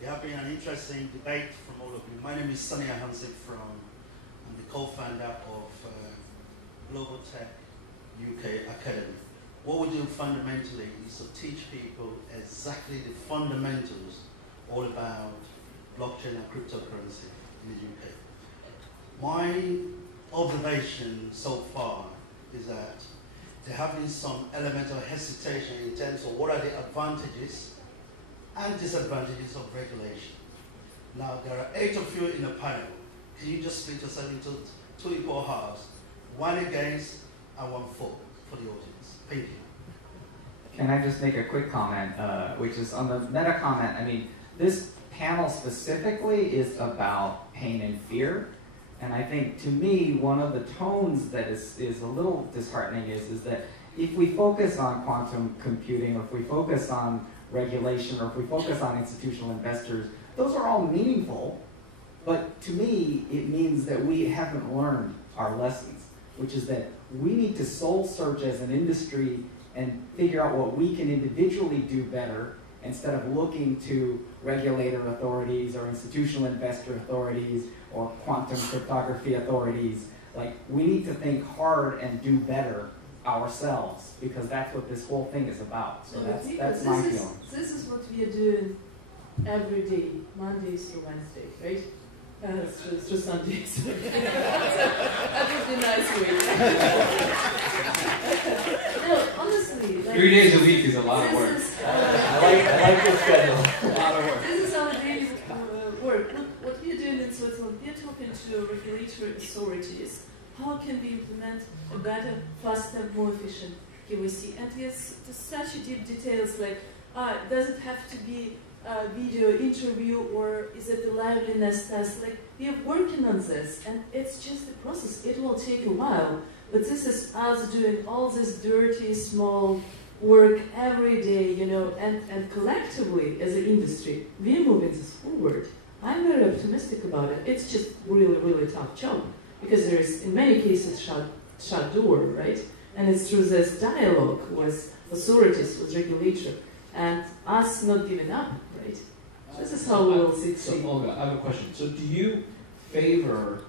There have been an interesting debate from all of you. My name is Sunny Hansik I'm the co-founder of Global Tech UK Academy. What we do fundamentally is to teach people exactly the fundamentals all about blockchain and cryptocurrency in the UK. My observation so far is that there have been some elemental hesitation in terms of what are the advantages and disadvantages of regulation. Now, there are 8 of you in the panel. Can you just split yourself into 2 equal halves, 1 against and 1 for the audience? Thank you. Can I just make a quick comment, which is on the meta comment? I mean, this panel specifically is about pain and fear. And I think, to me, one of the tones that is a little disheartening is that if we focus on quantum computing, or if we focus on regulation, or if we focus on institutional investors, those are all meaningful. But to me, it means that we haven't learned our lessons, which is that we need to soul search as an industry and figure out what we can individually do better, instead of looking to regulator authorities or institutional investor authorities or quantum cryptography authorities. Like, we need to think hard and do better ourselves, because that's what this whole thing is about. So that's my feeling. This is what we are doing every day, Mondays through Wednesday, right? Through Sundays. That would be nice way. No, honestly. 3 days a week is a lot of work. I like your schedule. A lot of work. This is our daily work. Look, what we are doing in Switzerland, we are talking regulatory authorities, how can we implement a better, faster, more efficient KYC? And there's such deep details like, does it have to be a video interview or is it a liveliness test? Like, we are working on this, and it's just a process. It will take a while, but this is us doing all this dirty, small work every day, you know, and collectively as an industry, we're moving this forward. I'm very optimistic about it. It's just really, really tough job because there is, in many cases, shut door, right? And it's through this dialogue with authorities, with regulator, and us not giving up, right? This is how we will succeed. So, Olga, I have a question. So, do you favor,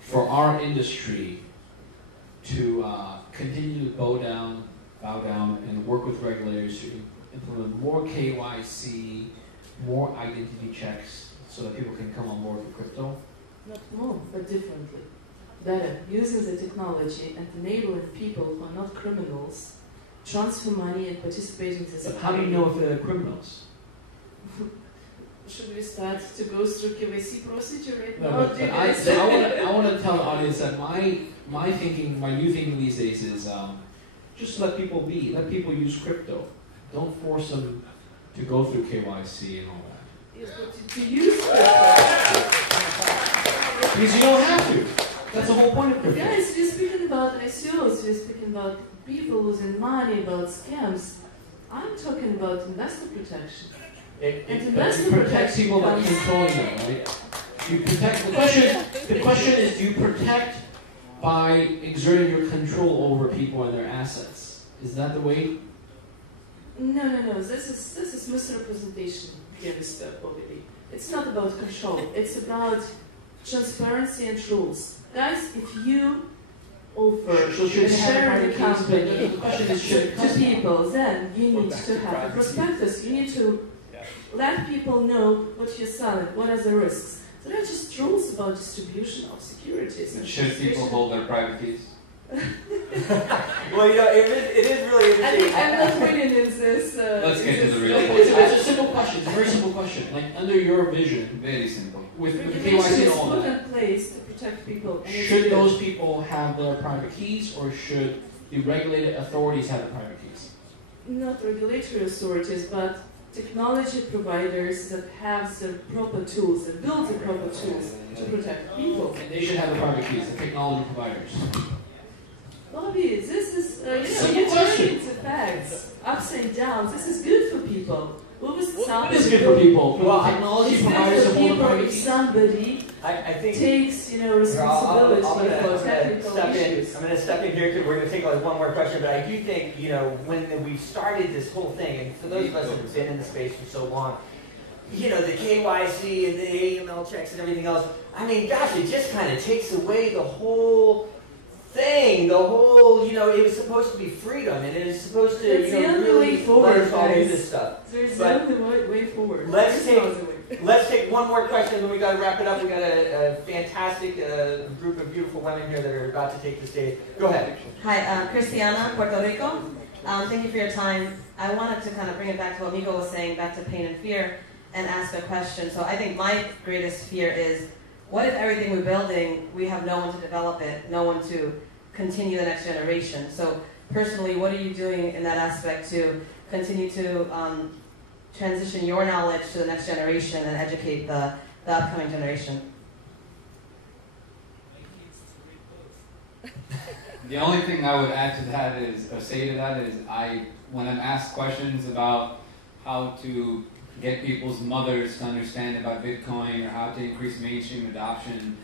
for our industry, to continue to bow down, and work with regulators to implement more KYC, more identity checks, so that people can come on board with crypto? Not more, but differently. Better, using the technology and enabling people who are not criminals transfer money and participate in this. But how do you know if they're criminals? Should we start to go through KYC procedure right now? No, but I want to tell the audience that my thinking, my new thinking these days is just let people be, let people use crypto. Don't force them to go through KYC and all that. Yes, but to use crypto. Because you don't have to. That's the whole point of crypto. Guys, we're speaking about ICOs, we're speaking about people losing money, about scams. I'm talking about investor protection. You protect people by controlling them, right? You protect. The question is, do you protect by exerting your control over people and their assets? Is that the way? No. This is misrepresentation, dear Mr. Bobby. It's not about control. It's about transparency and rules. Guys, if you offer and share the company to people, then you need to have a prospectus. You need to let people know what you're selling, what are the risks. So there are just rules about distribution of securities. And should people hold their private keys? Well, you know, it is really interesting. I'm not winning in this. Let's get to the real point. It's a simple question. It's a very simple question. Like, under your vision, Very simple. with regulation KYC is and all put that, in place to protect people. And should those people have their private keys, or should the regulated authorities have the private keys? Not regulatory authorities, but technology providers that have the proper tools, that build the proper tools to protect people. And they should have the private keys, the technology providers. Bobby, this is, Simple you're question. turning the facts upside down. This is good for people. What is good for people? For Well, the technology It's providers good to for hold the people private if keys? somebody I think takes, responsibility for technical step issues. I'm going to step in here because we're going to take like one more question. But I do think, when we started this whole thing, and for those of us that have been in the space for so long, the KYC and the AML checks and everything else, I mean, gosh, it just kind of takes away the whole thing, it was supposed to be freedom, and it is supposed to, It's the only really way forward, let us all do guys. this stuff. There's But the only way forward. let's There's no other way. Let's take one more question, then we got to wrap it up. We got a fantastic group of beautiful women here that are about to take the stage. Go ahead. Hi, Cristiana, Puerto Rico. Thank you for your time. I wanted to kind of bring it back to what Miko was saying, back to pain and fear, and ask a question. So I think my greatest fear is, what if everything we're building, we have no one to develop it, no one to continue the next generation? So personally, what are you doing in that aspect to continue to transition your knowledge to the next generation and educate the upcoming generation? The only thing I would add to that is, or say to that is, when I'm asked questions about how to get people's mothers to understand about Bitcoin or how to increase mainstream adoption,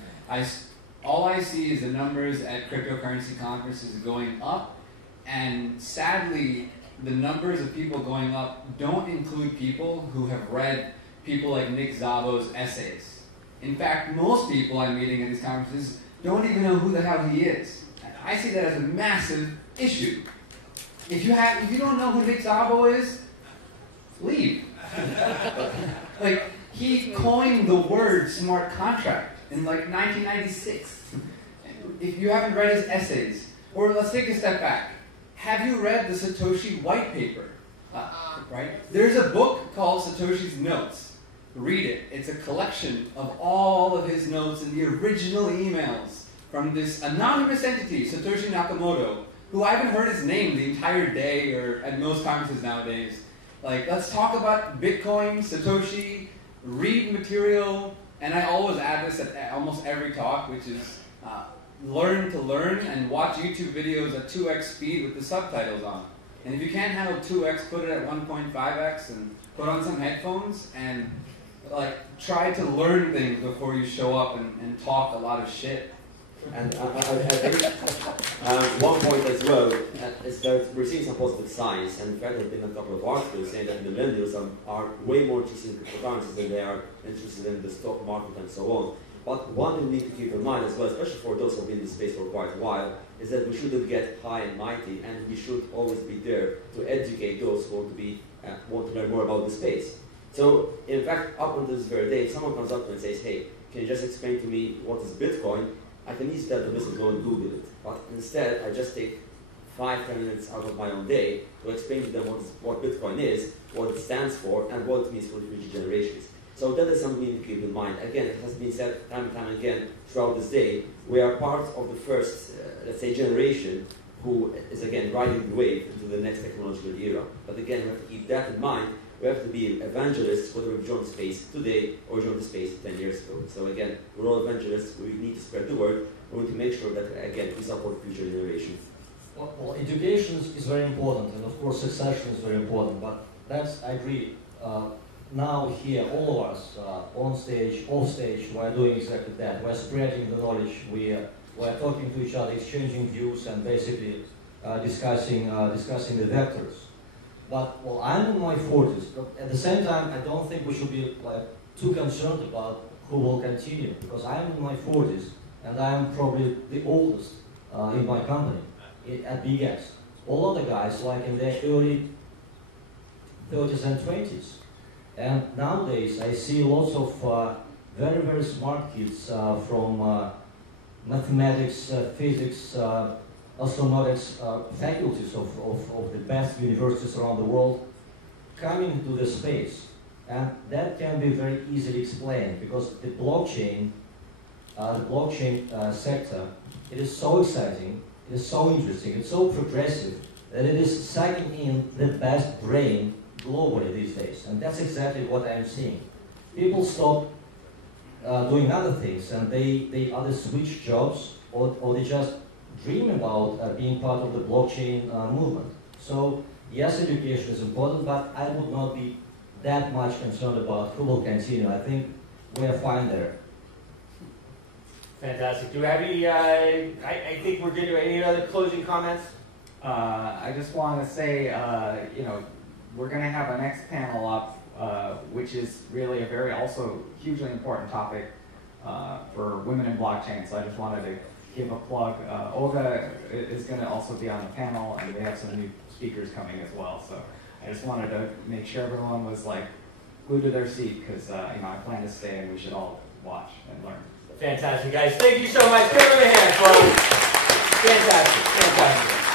all I see is the numbers at cryptocurrency conferences going up, and sadly, the numbers of people going up don't include people who have read people like Nick Szabo's essays. In fact, most people I'm meeting at these conferences don't even know who the hell he is. And I see that as a massive issue. If you don't know who Nick Szabo is, leave. Like, he coined the word smart contract in like 1996. If you haven't read his essays, or let's take a step back. Have you read the Satoshi white paper? Right? There's a book called Satoshi's Notes. read it. It's a collection of all of his notes and the original emails from this anonymous entity, Satoshi Nakamoto, who I haven't heard his name the entire day or at most conferences nowadays. Like, let's talk about Bitcoin, Satoshi, read material, and I always add this at almost every talk, which is learn to learn and watch YouTube videos at 2x speed with the subtitles on. And if you can't handle 2x, put it at 1.5x and put on some headphones and like try to learn things before you show up and talk a lot of shit. And one point as well is that we're seeing some positive signs, and in fact there have been a couple of articles saying that millennials are way more interested in cryptocurrencies than they are interested in the stock market and so on. But one thing we need to keep in mind as well, especially for those who have been in this space for quite a while, is that we shouldn't get high and mighty, and we should always be there to educate those who want to learn more about the space. So, in fact, up until this very day, if someone comes up to me and says, hey, can you just explain to me what is Bitcoin? I can easily tell the listener, go and Google it. But instead, I just take 5-10 minutes out of my own day to explain to them what Bitcoin is, what it stands for, and what it means for the future generations. So that is something we need to keep in mind. Again, it has been said time and time again throughout this day, we are part of the first, let's say, generation who is, again, riding the wave into the next technological era. But again, we have to keep that in mind. We have to be evangelists, whether we join the space today or joined the space 10 years ago. So again, we're all evangelists. We need to spread the word. We need to make sure that, again, we support future generations. Well, education is very important, and of course succession is very important, but that's, I agree. Now here, all of us, on stage, off stage, we're doing exactly that. We're spreading the knowledge, we're talking to each other, exchanging views, and basically discussing the vectors. But, well, I'm in my 40s, but at the same time, I don't think we should be too concerned about who will continue, because I'm in my 40s, and I'm probably the oldest in my company at BigX. All other guys, like in their early 30s and 20s. And nowadays, I see lots of very, very smart kids from mathematics, physics, astronautics faculties of the best universities around the world coming into the space. And that can be very easily explained because the blockchain sector, it is so exciting, it is so interesting, it's so progressive that it is sucking in the best brain globally these days. And that's exactly what I'm seeing. People stop doing other things and they either switch jobs or they just dream about being part of the blockchain movement. So yes, education is important, but I would not be that much concerned about who will continue. I think we are fine there. Fantastic. Do we have any, I think we're good. Any other closing comments? I just want to say, we're going to have a next panel up, which is really a very also hugely important topic for women in blockchain. So I just wanted to give a plug. Olga is going to also be on the panel, and we have some new speakers coming as well. So I just wanted to make sure everyone was like glued to their seat because I plan to stay, and we should all watch and learn. Fantastic, guys. Thank you so much. Give them a hand, folks. Fantastic. Fantastic.